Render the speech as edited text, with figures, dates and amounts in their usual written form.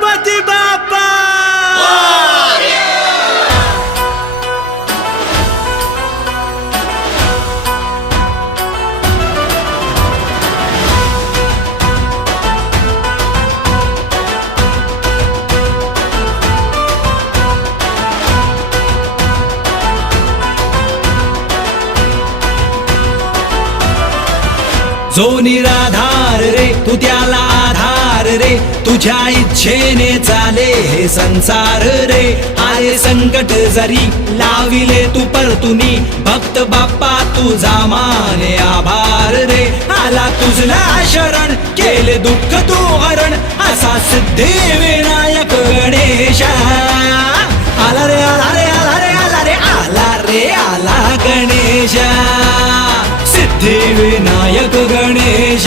गणपती बाप्पा जो निराधार रे तू त्याला आधार रे तुझ्या इच्छेने चाले हे संसार रे आले संकट जरी लाविले तू परतुनी भक्त बाप्पा तुझा माने आभार रे आला तुझला शरण केले दुःख तू हरण असा सिद्धी विनायक गणेशा आला रे आला रे आला रे आला रे आला रे आला गणेशा सिद्धिविनायक गणेश